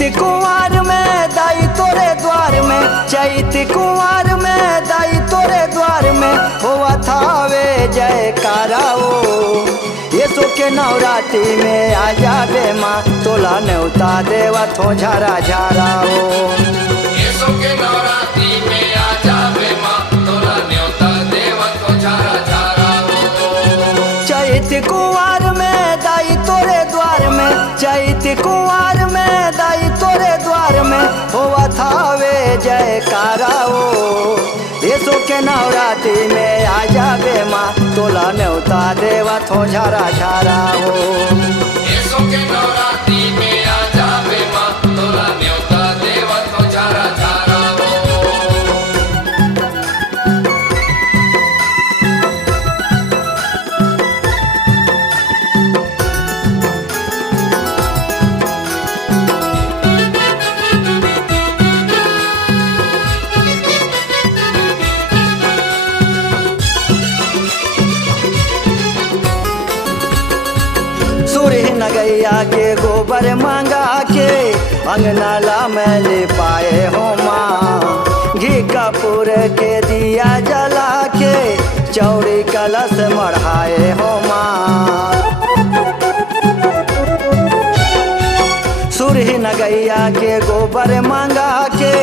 कुंवार में दाई तोरे द्वार में, चैत कुंवार में दाई तोरे द्वार में होवा थावे जयकारा ओ। येसु के नवरात्रि में आ जावे माँ, तोला न्योता देवा थो झारा झारा ओ। येसु के नवरात्रि में आ जावे माँ, तोला न्योता देवा थो झारा झारा ओ। चैत कुंवार में दाई तोरे द्वार में, चैत कुंवार में दाई तोरे द्वार में होवा थावे जयकारा ओ। येसु के नवरात्रि में आ जावे माँ, तोला न्योता देवा थो झारा झारा हो। येसु के नवरात्रि में आ जावे माँ, तोला न्योता देवा थो झारा झारा हो। सूर्य नगैया के गोबर मंगा के अंगनाला में ले पाए हो माँ। घी कपूर के दिया जला के चौड़ी कलश मढ़ाए हो माँ। सूर्य नगैया के गोबर मंगा के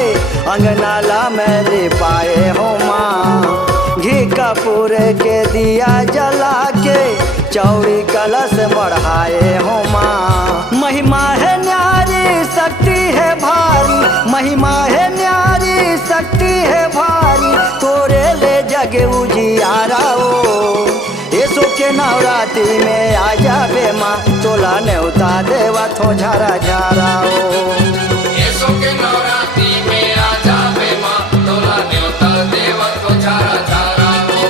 अंगनाला में ले पाए हो माँ। घी कपूर के दिया जला के चौड़ी कलश बढ़ाए हो माँ। महिमा है न्यारी शक्ति है भारी, महिमा है न्यारी शक्ति है भारी, तोरे ले जगे उजियारा ओ। येसु के नवरात्रि में आ जावे माँ, तोला न्योता देवा थो झारा झारा ओ। येसु के नवरात्रि में आ जावे माँ, तोला न्योता देवा थो झारा झारा हो।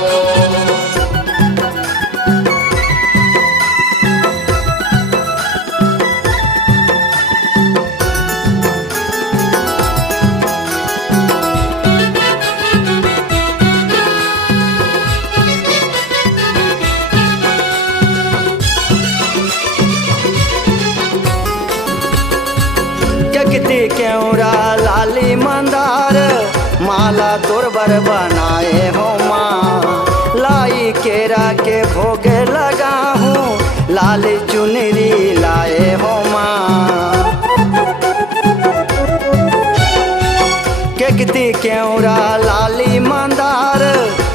जगती केवरा लाली मंदार माला तोरबर बनाए हो माँ। लाई केरा के भोग लगा हूँ, लाली चुनरी लाए हो माँ। जगती केवरा लाली मंदार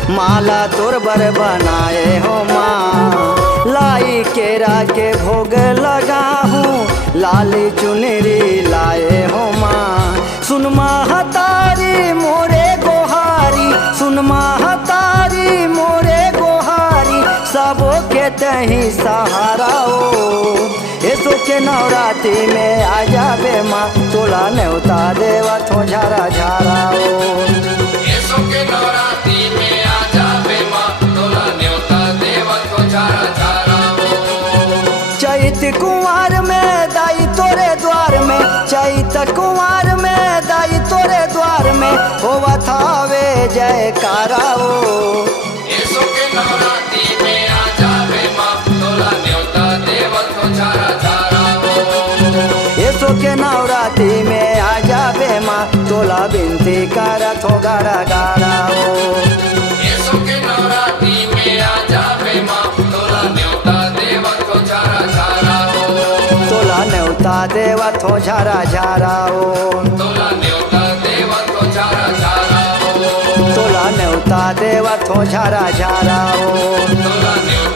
माला तोरबर बनाए हो माँ। लाई केरा के भोग लगा हूँ, लाली चुनरी लाए हो माँ। सुन महतारी मोरे गोहारी, सुन महतारी मोरे गोहारी, सबो के तही सहारा ओ। येसु के नवरात्रि में आ जावे माँ, तोला न्योता देवा थो झारा झारा ओ। येसु के नवरात्रि में आ जावे माँ, तोला न्योता देवा थो झारा झारा हो। चैत कुंवार में दाई तोरे द्वार में, चैत कुंवार में दाई तोरे द्वार में होवा थावे जयकारा ओ। येसु के नवरात्रि में आ जावे माँ, तोला न्योता देवा थो झारा झारा हो। येसु के नवरात्रि में आ जावे माँ, तोला बिनती कर थो गाड़ा गाड़ा ओ। येसु के नवरात्रि में आ जावे माँ, तोला न्योता देवा थो झारा झारा हो। तोला न्योता देवा थो झारा झारा ओ। तोला न्योता देवा थो झारा झारा हो। तोला न्योता देवा थो झारा झारा ओ। तोला न्योता